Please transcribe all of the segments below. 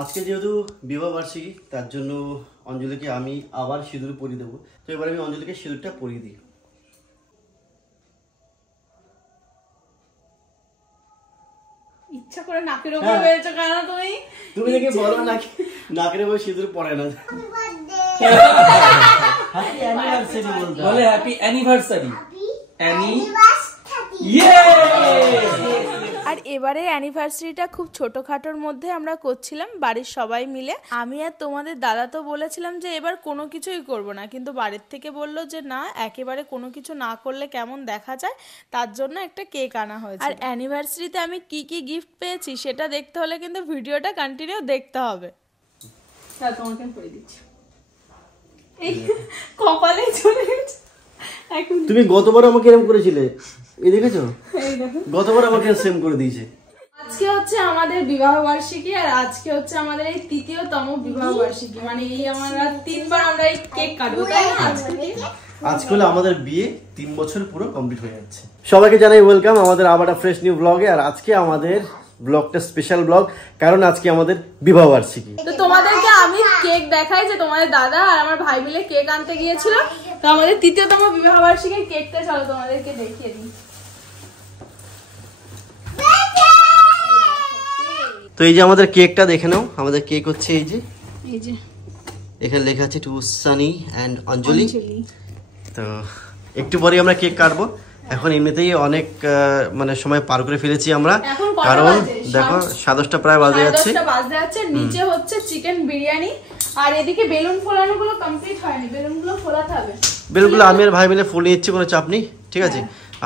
আজকে যেহেতু বিবাহ বার্ষিকী তার জন্য অঞ্জলিকে আমি আবার সিঁদুর পরিয়ে দেবো। তো এবার আমি অঞ্জলিকে সিঁদুরটা পরিয়ে দিই। ইচ্ছা করে নাকের উপর হয়েছে কেন তুমি? তুমি দেখে বলো নাকের উপর সিঁদুর পড়ে না। হ্যাপি অ্যানিভার্সারি বলতে বলে হ্যাপি অ্যানিভার্সারি। আর এবারে অ্যানিভার্সারিটা খুব ছোটখাটোর মধ্যে আমরা করছিলাম বাড়ির সবাই মিলে। আমি আর তোমাদের দাদা তো বলেছিলাম যে এবার কোনো কিছুই করব না, কিন্তু বাড়ির থেকে বলল যে না, একেবারে কোনো কিছু না করলে কেমন দেখা যায়, তার জন্য একটা কেক আনা হয়েছে। আর অ্যানিভার্সারিতে আমি কি কি গিফট পেয়েছি সেটা দেখতে হলে কিন্তু ভিডিওটা কন্টিনিউ দেখতে হবে। তোমাকে পড়ে দিচ্ছি, এই কপালে চলে গেছে। তুমি গতবার আমাকে এরকম করেছিলে, এই দেখেছো? গতবার আমাকে সেম করে দিয়েছে। আজকে হচ্ছে আমাদের বিবাহ বার্ষিকী, আর আজকে হচ্ছে আমাদের এই ৩য়তম বিবাহ বার্ষিকী। মানে এই আমরা ৩বার আমরা এই কেক কাটবো, তাই না? আজকে হলো আমাদের বিয়ে ৩ বছর পুরো কমপ্লিট হয়ে যাচ্ছে। সবাইকে জানাই ওয়েলকাম আমাদের আবার একটা ফ্রেশ নিউ ব্লগে। আর আজকে আমাদের ব্লগটা স্পেশাল ব্লগ, কারণ আজকে আমাদের বিবাহ বার্ষিকী। তো তোমাদেরকে আমি কেক দেখাই যে তোমাদের দাদা আর আমার ভাই মিলে কেক আনতে গিয়েছিল। তো আমাদের ৩য়তম বিবাহ বার্ষিকীর কেকটা চলো তোমাদেরকে দেখিয়ে দিই। তো এই যে আমাদের কেকটা দেখে নাও। আমাদের কেক হচ্ছে এই যে এখানে লেখা আছে টু সানি অ্যান্ড অঞ্জলি। তো একটু পরে আমরা কেক কাটবো। এখন এমনিতেই অনেক মানে সময় পার করে ফেলেছি আমরা, কারণ দেখো 10:30 প্রায় বাজে যাচ্ছে। নিচে হচ্ছে চিকেন বিরিয়ানি, আর এদিকে বেলুন ফোলানো গুলো কমপ্লিট হয়নি, বেলুনগুলো ফোলাতে হবে। বেলুনগুলো আমি আর ভাই মিলে ফুলিয়ে নিচ্ছি, কোনো চাপ নেই, ঠিক আছে?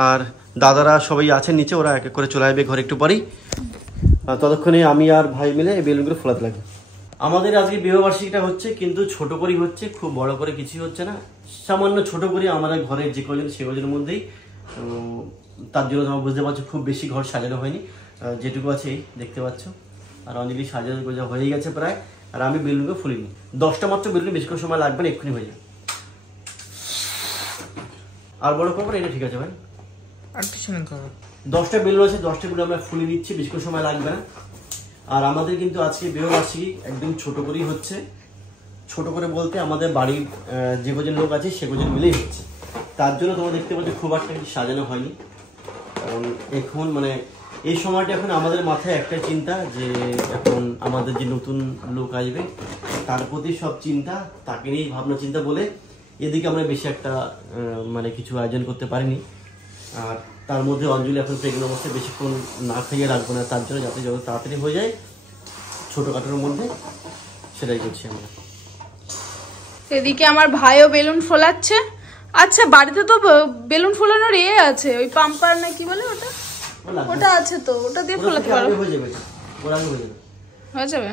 আর দাদারা সবাই আছেন নিচে, ওরা এক এক করে চলে আসবে ঘরে একটু পরেই। ততক্ষণে আমি আর ভাই মিলে এই বেলুনগুলো ফোলাতে লাগবে। আমাদের আজকে বিবাহ বার্ষিকীটা হচ্ছে, কিন্তু ছোট করেই হচ্ছে, খুব বড় করে কিছুই হচ্ছে না। সামান্য ছোট করে আমাদের ঘরের যে কজন সে কজনের মধ্যেই। তো তার জন্য তোমরা বুঝতে পারছো খুব বেশি ঘর সাজানো হয়নি, যেটুকু আছে এই দেখতে পাচ্ছ। আর অঞ্জলি সাজানো গোজা হয়ে গেছে প্রায়। আর আমি বেলুনগুলো ফুলিনি, 10টা মাত্র বেলুন, বেশি করে সময় লাগবে না, এক্ষুনি হয়ে যাবে। আর বড় করবো এটা, ঠিক আছে ভাই? আর পিছনে 10টা বেলুন আছে, 10টা বেলুন আমরা ফুলিয়ে দিচ্ছি, বেশি করে সময় লাগবে না। আর আমাদের কিন্তু আজকে বিবাহ বার্ষিকী একদম ছোট করেই হচ্ছে। ছোট করে বলতে আমাদের বাড়ির যে কজন লোক আছে সে কজন মিলেই হচ্ছে। তার জন্য তোমরা দেখতে পাচ্ছ খুব একটা কিছু সাজানো হয়নি, কারণ এখন মানে এই সময়টা এখন আমাদের মাথায় একটা চিন্তা যে এখন আমাদের যে নতুন লোক আসবে তার প্রতি সব চিন্তা, তাকে নিয়েই ভাবনা চিন্তা বলে এদিকে আমরা বেশি একটা মানে কিছু আয়োজন করতে পারিনি। আর তার মধ্যে অঞ্জলি এখন প্রেগনেন্ট অবস্থায় বেশিক্ষণ না খাইয়ে রাখবো না, তার জন্য যাতে যত তাড়াতাড়ি হয়ে যায় ছোটোখাটোর মধ্যে, সেটাই করছি আমরা। এদিকে আমার ভাইও বেলুন ফোলাচ্ছে। আচ্ছা, বাড়িতে তো বেলুন ফোলানোর আছে, ওই পাম্পার না কি বলে ওটা, ওটা আছে তো, ওটা দিয়ে ফোলাতে পারো। হয়ে যাবে।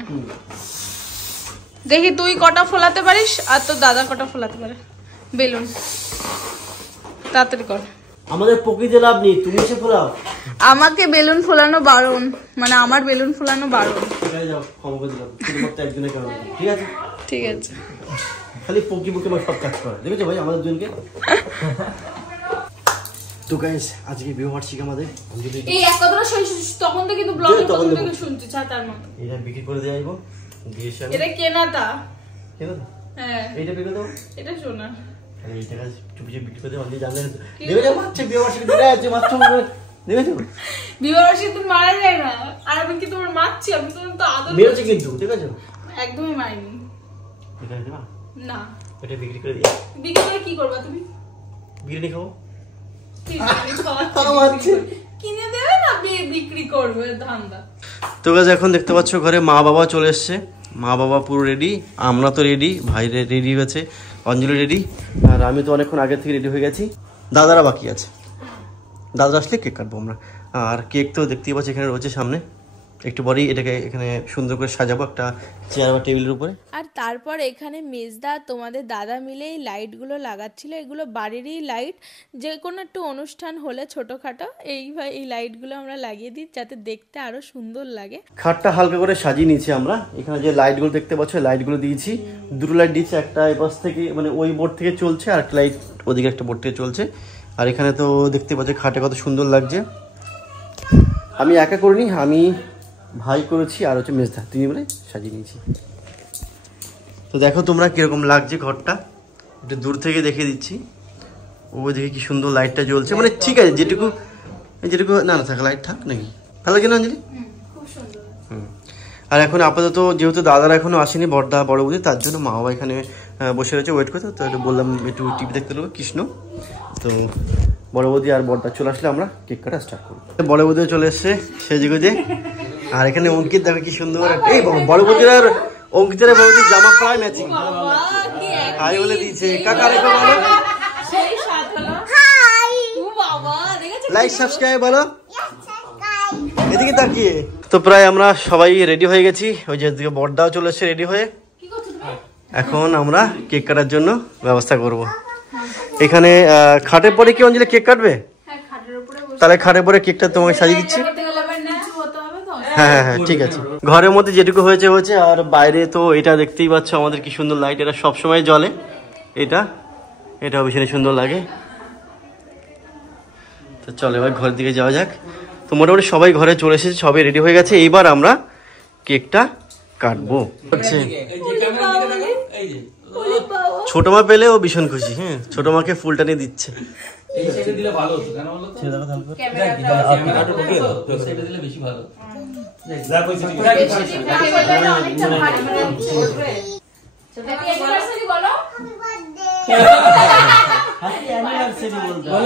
দেখি তুই কটা ফোলাতে পারিস আর তোর দাদা কটা ফোলাতে পারে বেলুন, তাড়াতাড়ি কর। আমাদের প্রকৃতি লাভ নেই, তুমি এসে ফোলাও। আমাকে বেলুন ফোলানো বারণ, মানে আমার বেলুন ফোলানো বারণ। ঠিক আছে, ঠিক আছে। খালি পকি পকি সব কাজ করে, দেখেছো ভাই আমাদের দুজনকে। তো গাইস আজকে বিবাহ বার্ষিকী আমাদের। এই এক কথাটা তখন তো কিন্তু ব্লগে তখন থেকে শুনছি ছাতার মতো। এটা বিক্রি করে দিয়ে আইবো, দিয়ে এসে এটা কেনাটা। কেনাটা? হ্যাঁ। এইটা বিক্রি দাও। এটা শোনা। আরে এই টাকা চুপি চুপি বিক্রি করে দিয়ে অনলি জানলে দেখে যাও বাচ্চা বিবাহ বার্ষিকী দিতে আছে বাচ্চা দেখেছো? বিবাহ বার্ষিকী তুমি মারা যায় না, আর আমি কি তোমার মারছি? আমি তোমার তো আদর মেরেছি কিন্তু, ঠিক আছে? একদমই মারিনি। এটা দেবা না, এটা বিক্রি করে দিই। বিক্রি করে কি করবা তুমি? বিরিয়ানি খাবো। কিনে দেবে না বিক্রি করবে ধান্দা। তো গাইস এখন দেখতে পাচ্ছ ঘরে মা বাবা চলে এসছে, মা বাবা পুরো রেডি, আমরা তো রেডি, ভাই রেডি হয়েছে, অঞ্জলি রেডি, আর আমি তো অনেকক্ষণ আগে থেকে রেডি হয়ে গেছি। দাদারা বাকি আছে, দাদা আসলে কেক কাটবো আমরা। আর কেক তো দেখতেই পাচ্ছি এখানে রয়েছে সামনে, একটু পরেই এটাকে এখানে সুন্দর করে সাজাবো একটা চেয়ার বা টেবিলের উপরে। আর তারপর এখানে মেজদা তোমাদের দাদা মিলে এই লাইটগুলো লাগাচ্ছিল। এগুলো বাড়িরই লাইট, যে কোনো একটু অনুষ্ঠান হলে ছোটোখাটো এই লাইটগুলো আমরা লাগিয়ে দিই যাতে দেখতে আরো সুন্দর লাগে। খাটটা হালকা করে সাজিয়ে নিয়েছি আমরা। এখানে যে লাইটগুলো দেখতে পাচ্ছ লাইটগুলো দিয়েছি, দুটো লাইট দিয়েছি, একটা এই পাশ থেকে মানে ওই বোর্ড থেকে চলছে, আর একটা লাইট ওদিকে একটা বোর্ড থেকে চলছে। আর এখানে তো দেখতে পাচ্ছ খাটে কত সুন্দর লাগছে। আমি একা করিনি, আমি ভাই করেছি আর হচ্ছে মেজদা, তুমি বলে সাজিয়ে নিয়েছি। তো দেখো তোমরা কিরকম লাগছে ঘরটা, একটু দূর থেকে দেখে দিচ্ছি। ওই দেখে কি সুন্দর লাইটটা জ্বলছে, মানে ঠিক আছে যেটুকু না থাক লাইট থাক নাকি, ভালো লাগে না অঞ্জলি? আর এখন আপাতত যেহেতু দাদারা এখনো আসেনি, বড়দা বড় বৌদি, তার জন্য মা বাবা এখানে বসে রয়েছে ওয়েট করতে। তো একটু বললাম একটু টিভি দেখতে দেবো কৃষ্ণ। তো বড় বৌদি আর বড়দা চলে আসলে আমরা কেক কাটা স্টার্ট করবো। বড় বৌদিও চলে এসছে সেজে গুজে, আর এখানে অঙ্কিত দেখো কি সুন্দর। এই বড় বৌদির আর অঙ্কিতের বৌদির জামা প্রায় ম্যাচিং, হাই বলে দিয়েছে। কাকা রেখো বলো, লাইক সাবস্ক্রাইব বলো এদিকে তাকিয়ে। তো প্রায় আমরা সবাই রেডি হয়ে গেছি, ওই যে বড়দাও চলে এসছে রেডি হয়ে। এখন আমরা কেক কাটার জন্য ব্যবস্থা করব। এখানে খাটের পরে কি অঞ্জলি কেক কাটবে? তাহলে খাটের পরে কেকটা তোমাকে সাজিয়ে দিচ্ছি। হ্যাঁ, ঠিক আছে। ঘরের মধ্যে যেটুকু হয়েছে হয়েছে, আর বাইরে তো এটা দেখতেই পাচ্ছ আমাদের কি সুন্দর লাইট, এটা সবসময় জ্বলে। এটা ভীষণ সুন্দর লাগে। তো চলো এবার ঘরের দিকে যাওয়া যাক। তো মোটামুটি সবাই ঘরে চলে এসেছে, সবাই রেডি হয়ে গেছে। এইবার আমরা কেকটা কাটবো। ছোট মা পেলে ও ভীষণ খুশি। হ্যাঁ, ছোট মাকে ফুলটা নিয়ে দিচ্ছে।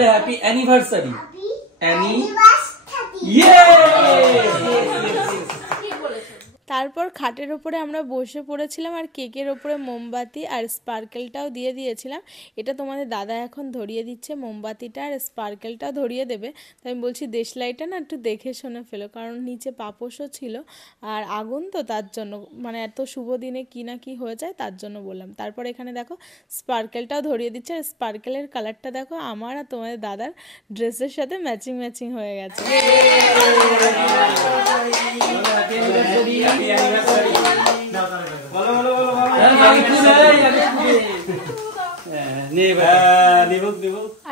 Happy anniversary. তারপর খাটের ওপরে আমরা বসে পড়েছিলাম আর কেকের ওপরে মোমবাতি আর স্পার্কেলটাও দিয়ে দিয়েছিলাম। এটা তোমাদের দাদা এখন ধরিয়ে দিচ্ছে, মোমবাতিটা আর স্পার্কেলটাও ধরিয়ে দেবে। তো আমি বলছি দেশলাইটা না একটু দেখে শুনে ফেলো, কারণ নিচে পাপোশও ছিল আর আগুন, তো তার জন্য মানে এত শুভ দিনে কি না কি হয়ে যায় তার জন্য বললাম। তারপর এখানে দেখো স্পার্কেলটাও ধরিয়ে দিচ্ছে, আর স্পার্কেলের কালারটা দেখো আমার আর তোমাদের দাদার ড্রেসের সাথে ম্যাচিং হয়ে গেছে।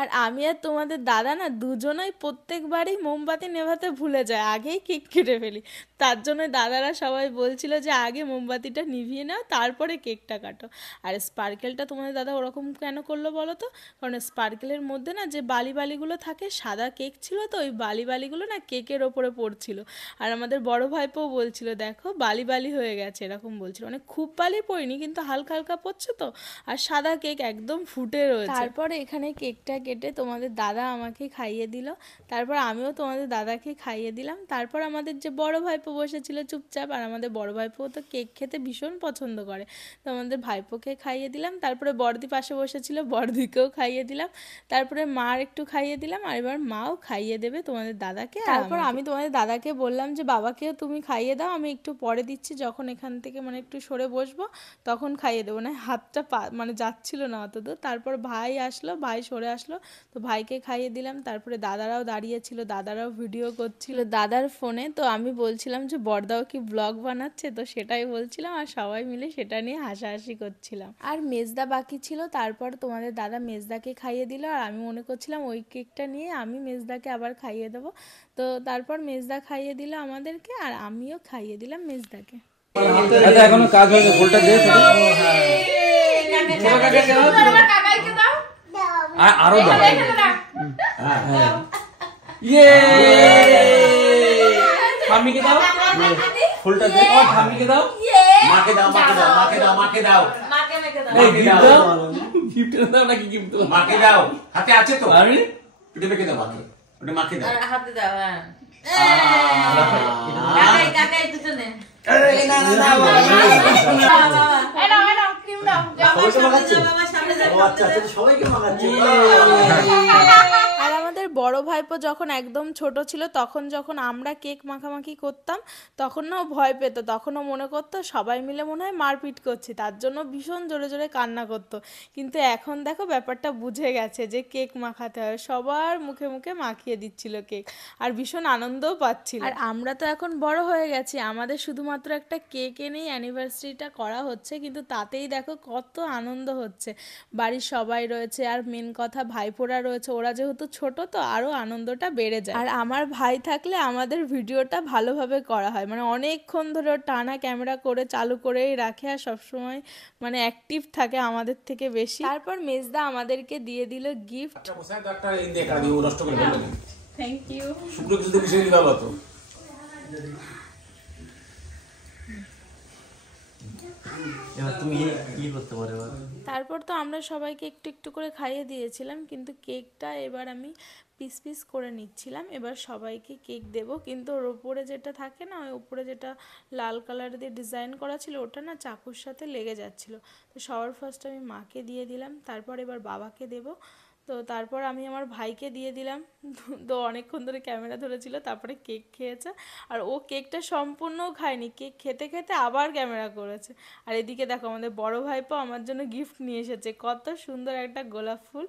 আর আমি আর তোমাদের দাদা না দুজনেই প্রত্যেকবারই মোমবাতি নেভাতে ভুলে যায়, আগেই কেক কেটে ফেলি। তার জন্য দাদারা সবাই বলছিল যে আগে মোমবাতিটা নিভিয়ে নাও তারপরে কেকটা কাটো। আর স্পার্কেলটা তোমাদের দাদা ওরকম কেন করলো বলো তো? কারণ স্পার্কেলের মধ্যে না যে বালিগুলো থাকে, সাদা কেক ছিল তো ওই বালিগুলো না কেকের ওপরে পড়ছিল। আর আমাদের বড় ভাইপো বলছিল দেখো বালি হয়ে গেছে, এরকম বলছিল। মানে খুব বালি পড়িনি কিন্তু হালকা হালকা পড়ছে তো, আর সাদা কেক একদম ফুটে রয়েছে। তারপরে এখানে কেকটা কেটে তোমাদের দাদা আমাকে খাইয়ে দিল, তারপর আমিও তোমাদের দাদাকে খাইয়ে দিলাম। তারপর আমাদের যে বড় ভাইপো বসেছিল চুপচাপ, আর আমাদের বড় ভাইপো তো কেক খেতে ভীষণ পছন্দ করে, তো আমাদের ভাইপোকে খাইয়ে দিলাম। তারপরে বড়দি পাশে বসেছিল, বড়দিকেও খাইয়ে দিলাম। তারপরে মার একটু খাইয়ে দিলাম, আর এবার মাও খাইয়ে দেবে তোমাদের দাদাকে। তারপর আমি তোমাদের দাদাকে বললাম যে বাবাকেও তুমি খাইয়ে দাও, আমি একটু পরে দিচ্ছি, যখন এখান থেকে মানে একটু সরে বসবো তখন খাইয়ে দেবো। না হাতটা মানে যাচ্ছিল না অত দূর। তারপর ভাই আসলো, ভাই সরে আসলো, তো ভাইকে খাইয়ে দিলাম। তারপরে দাদারাও দাঁড়িয়েছিল, দাদারাও ভিডিও করছিল দাদার ফোনে। তো আমি বলছিলাম যে বড়দাও কি ব্লগ বানাচ্ছে, তো সেটাই বলছিলাম, আর সবাই মিলে সেটা নিয়ে হাসাহাসি করছিলাম। আর মেজদা বাকি ছিল, তারপর তোমাদের দাদা মেজদাকে খাইয়ে দিল, আর আমি মনে করছিলাম ওই কেকটা নিয়ে আমি মেজদাকে আবার খাইয়ে দেবো। তো তারপর মেজদা খাইয়ে দিল আমাদেরকে, আর আমিও খাইয়ে দিলাম মেজদাকে। এখনো কাজ হয়েছে, ফুলটা দিয়ে আরো মাম্মিকে দাও, ফুলটা দে, মাম্মিকে দাও, মাকে দাও, মাকে দাও, গিফট দাও নাকি গিফট দাও, মাকে দাও, হাতে আছে তো, আমি এটা মেকে দাও, মাকে ওটা মাকে দাও, হাতে দাও। হ্যাঁ কাকাই দুজনে, আরে না না না না ক্রিম দাও, সবাইকে মাখাচ্ছি, ও আচ্ছা সবাইকে মাখাচ্ছি। আর আমাদের বড় ভাইপো যখন একদম ছোট ছিল তখন যখন আমরা কেক মাখামাখি করতাম তখন না ও ভয় পেত, তখনও মনে করতো সবাই মিলে মনে হয় মারপিট করছি, তার জন্য ভীষণ জোরে জোরে কান্না করতো। কিন্তু এখন দেখো ব্যাপারটা বুঝে গেছে যে কেক মাখাতে হয়, সবার মুখে মুখে মাখিয়ে দিচ্ছিল কেক, আর ভীষণ আনন্দও পাচ্ছিল। আর আমরা তো এখন বড় হয়ে গেছি, আমাদের শুধুমাত্র একটা কেক এনেই অ্যানিভার্সারিটা করা হচ্ছে, কিন্তু তাতেই দেখো কত আনন্দ হচ্ছে। বাড়ির সবাই রয়েছে, আর মেন কথা ভাইপোরা রয়েছে, ওরা যেহেতু ছোট তো আরও আনন্দটা বেড়ে যায়। আর আমার ভাই থাকলে আমাদের ভিডিওটা ভালোভাবে করা হয়, মানে অনেকক্ষণ ধরে টানা ক্যামেরা করে চালু করেই রাখে আর সবসময় মানে অ্যাক্টিভ থাকে আমাদের থেকে বেশি। তারপর মেজদা আমাদেরকে দিয়ে দিল গিফট। Thank you. তারপর তো আমরা সবাইকে একটু একটু করে খাইয়ে দিয়েছিলাম, কিন্তু কেকটা এবার আমি পিস পিস করে নিচ্ছিলাম। এবার সবাইকে কেক দেব, কিন্তু ওর উপরে যেটা থাকে না, ওই উপরে যেটা লাল কালার দিয়ে ডিজাইন করা ছিল ওটা না চাকুর সাথে লেগে যাচ্ছিল। তো সবার ফার্স্ট আমি মাকে দিয়ে দিলাম, তারপর এবার বাবাকে দেব, তো তারপর আমি আমার ভাইকে দিয়ে দিলাম। তো অনেকক্ষণ ধরে ক্যামেরা ধরেছিল, তারপরে কেক খেয়েছে। আর ও কেকটা সম্পূর্ণও খায়নি, কেক খেতে খেতে আবার ক্যামেরা করেছে। আর এদিকে দেখো আমাদের বড় ভাইপো আমার জন্য গিফট নিয়ে এসেছে, কত সুন্দর একটা গোলাপ ফুল,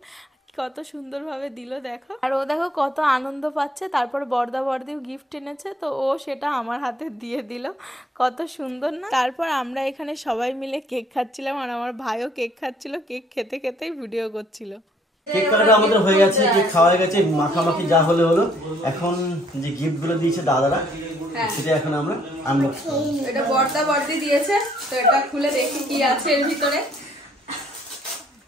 কত সুন্দরভাবে দিল দেখো। আর ও দেখো কত আনন্দ পাচ্ছে। তারপর বর্দা বর্দিও গিফট এনেছে, তো ও সেটা আমার হাতে দিয়ে দিল, কত সুন্দর না। তারপর আমরা এখানে সবাই মিলে কেক খাচ্ছিলাম, আর আমার ভাইও কেক খাচ্ছিল, কেক খেতে খেতেই ভিডিও করছিল। কেক কাটা আমাদের হয়ে গেছে, কেক খাওয়া হয়ে গেছে, মাখামাখি যা হলে হলো। এখন যে গিফট গুলো দিয়েছে দাদারা সেটা এখন আমরা আনবক্স করব। এটা বর্দা বর্দি দিয়েছে, তো এটা খুলে দেখি কি আছে এর ভিতরে।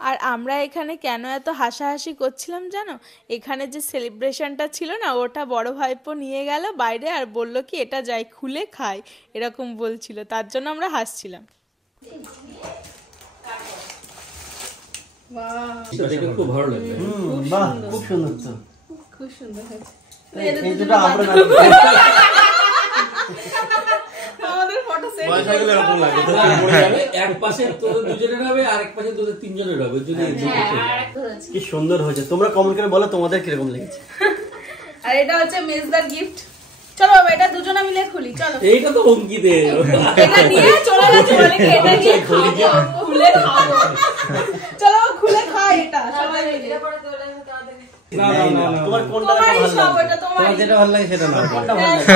আর আমরা এখানে কেন এত হাসাহাসি করছিলাম জানো, এখানে যে সেলিব্রেশনটা ছিল না ওটা বড় ভাইপো নিয়ে গেল বাইরে আর বলল কি এটা যাই খুলে খাই, এরকম বলছিল, তার জন্য আমরা হাসছিলাম। খুব ভালো লাগবে। বাহ, খুব সুন্দর তো, খুব সুন্দর হয়েছে। এইটা আমরা আমাদের ফটো সেট এক পাশে তোদের দুজনের হবে, আরেক পাশে তোদের তিনজনের হবে। কি সুন্দর হয়েছে, তোমরা কমেন্ট করে বলো তোমাদের কিরকম লেগেছে। আর এটা হচ্ছে মেজদার গিফট। চলো বাবা এটা দুজনে মিলে খুলি, চলো। এইটা তো অঙ্কিতের, এটা নিয়ে চলে গেছে, বলে কি এটা নিয়ে খাবো, খুলে খাবো। চলো খুলে খাই এটা সবাই মিলে। না না না, তোমার কোনটা ভালো লাগে? তোমার যেটা ভালো লাগে সেটা নাও। কোনটা ভালো লাগে?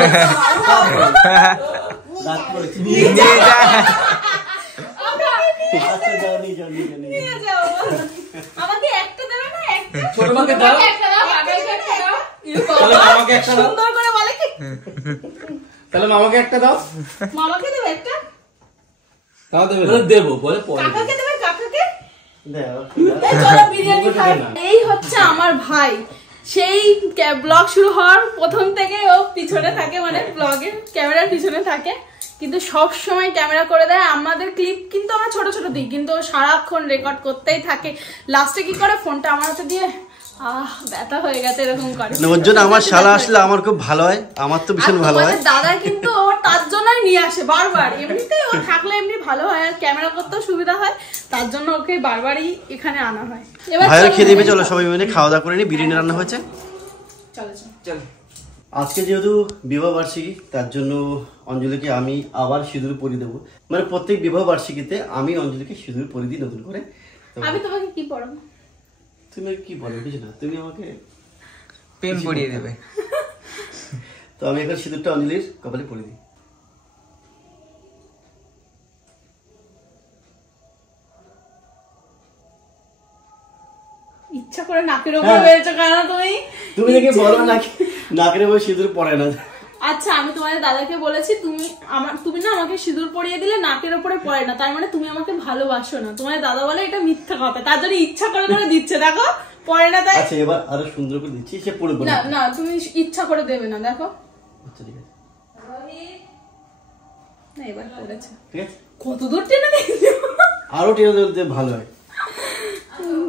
দাঁত পড়েছে। নিয়ে যা। আচ্ছা যাও, নিয়ে যাও, নিয়ে যাও, নিয়ে যাও। আমাকে একটা দেবে না? একটা ছোট মাকে দাও, একটা দাও, একটা দাও। তাহলে মামাকে একটা দাও। সুন্দর করে বলে কি? তাহলে মামাকে একটা দাও। মামাকে দেবে একটা? তাও দেবে না? দেবো বলে পরে। কাকাকে দেবে, কাকাকে? দাও। এই চলো বিরিয়ানি খাই। এই হচ্ছে আমার ভাই, সেই ব্লগ শুরু হওয়ার প্রথম থেকে ও পিছনে থাকে, মানে ব্লগে ক্যামেরার পিছনে থাকে, কিন্তু সব সময় ক্যামেরা করে দেয়। আমাদের ক্লিপ কিন্তু আমরা ছোট ছোট দিই, কিন্তু ও সারাক্ষণ রেকর্ড করতেই থাকে। লাস্টে কি করে ফোনটা আমার হাতে দিয়ে ব্যথা হয়ে গেছে এরকম করে। ওর জন্য আমার শালা আসলে আমার খুব ভালো হয়, আমার তো ভীষণ ভালো হয়। দাদা কিন্তু ও তার জন্যই নিয়ে আসে বারবার, এমনিতেই ও থাকলে এমনি ভালো হয় আর ক্যামেরা করতেও সুবিধা হয়, তার জন্য ওকে বারবারই এখানে আনা হয়। এবার ভাইয়ের খেয়ে দিবে, চলো সবাই মিলে খাওয়া দাওয়া করে নি। বিরিয়ানি রান্না হয়েছে, চলো চলো। আজকে যেহেতু বিবাহ বার্ষিকী তার জন্য অঞ্জলিকে আমি আবার সিঁদুর পরিয়ে দেবো, মানে প্রত্যেক বিবাহ বার্ষিকীতে আমি অঞ্জলিকে সিঁদুর পরিয়ে দিই নতুন করে। আমি তোমাকে কি পড়াবো? তুমি কি বলো কিছু না, তুমি আমাকে প্রেম পড়িয়ে দেবে। তো আমি এখন সিঁদুরটা অঞ্জলির কপালে পরিয়ে দিই। ইচ্ছা করে নাকের উপর হয়েছে কেন তুমি? তুমি দেখে বলো নাকি নাকের উপর সিঁদুর পড়ে না। আচ্ছা আমি তোমাদের দাদাকে বলেছি তুমি না আমাকে সিঁদুর পরিয়ে দিলে নাকের উপরে পড়ে না, তার মানে তুমি আমাকে ভালোবাসো না। তোমাদের দাদা বলে এটা মিথ্যা কথা, তার জন্য ইচ্ছা করে করে দিচ্ছে, দেখো পড়ে না তাই। আচ্ছা এবার আরো সুন্দর করে দিচ্ছি, সে পড়ে পড়ে। না না তুমি ইচ্ছা করে দেবে না, দেখো। আচ্ছা ঠিক আছে, না এবার পড়েছে, ঠিক আছে। কত দূর টেনে দেখি, আরো টেনে দিলে ভালো হয়।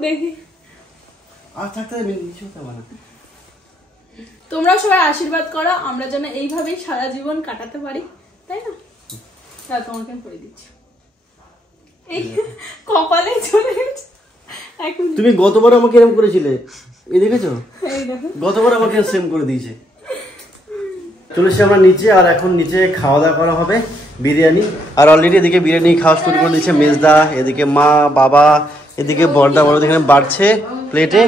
দেখি আর থাকতে কিছু হবে না। তোমরা সবাই আশীর্বাদ করো আমরা যেন এইভাবেই সারা জীবন কাটাতে পারি, তাই না? তা তোমাকে আমি পড়ে দিচ্ছি, এই কপালে চলে গেছে এখন। তুমি গতবার আমাকে এরকম করেছিলে, এই দেখেছো? এই দেখো গতবার আমাকে সেম করে দিয়েছে। চলে এসেছি আমরা নিচে, আর এখন নিচে খাওয়া দাওয়া করা হবে বিরিয়ানি। আর অলরেডি এদিকে বিরিয়ানি খাওয়া শুরু করে দিয়েছে মেজদা, এদিকে মা বাবা, এদিকে বড়দা বড় এখানে বাড়ছে প্লেটে।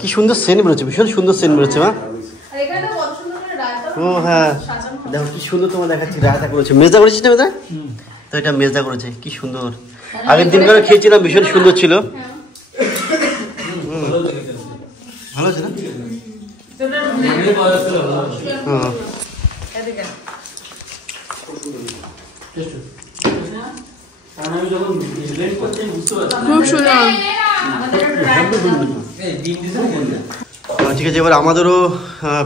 কি সুন্দর সেন্ট বেরোচ্ছে, ভীষণ সুন্দর সেন্ট বেরোচ্ছে মা। ও হ্যাঁ দেখো কি সুন্দর তোমার দেখাচ্ছি, রায়তা করেছে। মেজদা করেছিস না মেজদা? তো এটা মেজদা করেছে, কি সুন্দর। আগের দিন করে খেয়েছিলাম, ভীষণ সুন্দর ছিল। ভালো আছে না? খুব সুন্দর। ঠিক আছে, এবার আমাদেরও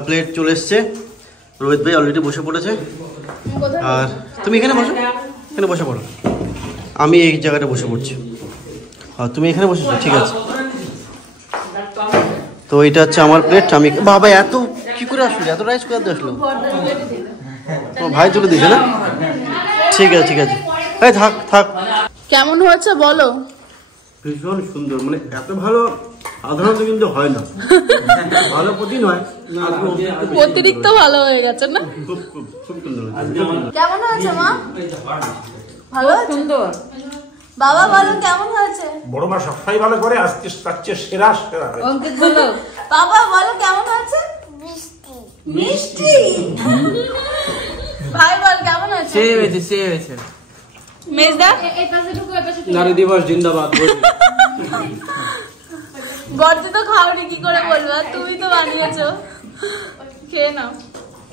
প্লেট চলে এসছে। রোহিত ভাই অলরেডি বসে পড়েছে। আর তুমি এখানে বসো, এখানে বসে পড়ো। আমি এই জায়গাটা বসে পড়ছি। আর তুমি এখানে বসেছো, ঠিক আছে। তো এটা হচ্ছে আমার প্লেট। আমি বাবা এত কি করে আসলো, এত রাইস কোথা আসলো? তোমার ভাই তুলে দিয়েছে না? ঠিক আছে ঠিক আছে, এই থাক থাক। কেমন হয়েছে বলো? ভীষণ সুন্দর, মানে এত ভালো সাধারণত কিন্তু হয় না। ভালো প্রতিদিন হয়, অতিরিক্ত ভালো হয়ে গেছে না? খুব খুব খুব সুন্দর। কেমন হয়েছে মা? ভালো সুন্দর। বাবা বলো কেমন হয়েছে? বড় মা সবসময় ভালো করে, আজকে তার চেয়ে সেরা সেরা হয়েছে। অঙ্কিত বলো। বাবা বলো কেমন হয়েছে? মিষ্টি। মিষ্টি। ভাই বল কেমন হয়েছে? সে হয়েছে, সে হয়েছে। মেজদা নারী দিবস জিন্দাবাদ। বর্দি তো খাওনি, কি করে বলবো? তুমি তো বানিয়েছো, খেয়ে নাও।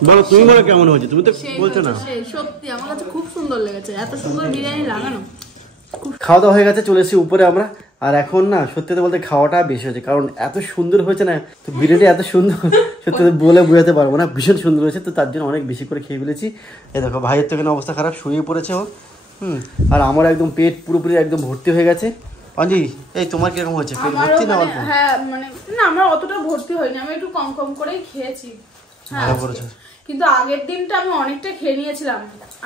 বলো তুমি, বলো কেমন হয়েছে? তুমি তো বলছো না। সত্যি আমার কাছে খুব সুন্দর লেগেছে, এত সুন্দর বিরিয়ানি লাগানো। খাওয়া দাওয়া হয়ে গেছে, চলে এসেছি উপরে আমরা। আর এখন না সত্যি বলতে খাওয়াটা বেশি হয়েছে, কারণ এত সুন্দর হয়েছে না, তো বিরিয়ানি এত সুন্দর সত্যি বলে বোঝাতে পারবো না, ভীষণ সুন্দর হয়েছে। তো তার জন্য অনেক বেশি করে খেয়ে ফেলেছি। এই দেখো ভাইয়ের তো এখানে অবস্থা খারাপ, শুয়ে পড়েছে ও। আর আমার একদম পেট পুরোপুরি একদম ভর্তি হয়ে গেছে। অঞ্জি, এই তোমার কিরকম হয়েছে? পেট ভর্তি না অল্প? হ্যাঁ মানে না, আমার অতটা ভর্তি হয়নি, আমি একটু কম কম করেই খেয়েছি। হ্যাঁ ভালো করেছো। কিন্তু আগের দিনটা আমি অনেকটা খেয়ে নিয়েছিলাম,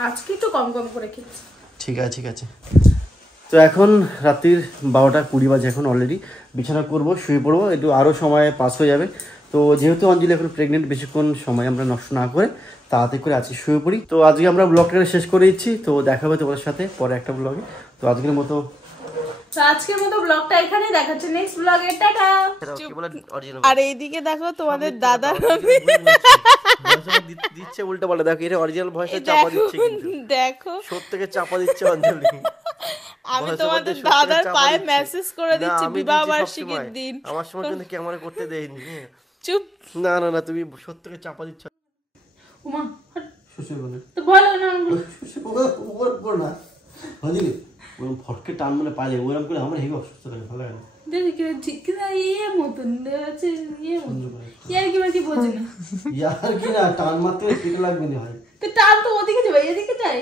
আজকে একটু কম কম করে খেয়েছি। ঠিক আছে ঠিক আছে। তো এখন রাত্রির 12:20 বাজে, এখন অলরেডি বিছানা করবো, শুয়ে পড়বো, একটু আরও সময় পাস হয়ে যাবে। তো যেহেতু অঞ্জলি এখন প্রেগনেন্ট, বেশিক্ষণ সময় আমরা নষ্ট না করে তাড়াতাড়ি করে আজকে শুয়ে পড়ি। তো আজকে আমরা ব্লগটা শেষ করে দিচ্ছি, তো দেখা হবে তোমাদের সাথে পরে একটা ব্লগে। তো আজকের মতো ব্লগটা এখানেই দেখাচ্ছে, নেক্সট ব্লগে টাটা। আর এইদিকে দেখো তোমাদের দাদা দিচ্ছে উল্টো পাল্টা, দেখো এটা অরিজিনাল ভয়েসটা চাপা দিচ্ছে, দেখো সত্যকে চাপা দিচ্ছে অঞ্জলি। আমি তোমাদের দাদার পায়ে মেসেজ করে দিচ্ছি বিবাহ বার্ষিকীর দিন। আমার সময় কিন্তু ক্যামেরা করতে দেয়নি। চুপ। না না না, তুমি সত্যকে চাপা দিচ্ছ। উমা সুশীল বলে তো বলো না, না অঞ্জলি ওরকম ফটকে টান মানে পাইলে ওরকম করে আমার হেভি অসুস্থ লাগে, ভালো লাগে না। দেখি ঠিক না, ইয়ে মতন আছে, ইয়ে মতন ইয়ার কি বোঝে না, ইয়ার কি না, টান মারতে পেটে লাগবে না হয়। তো টান তো ওদিকে যাবে, এদিকে যাই।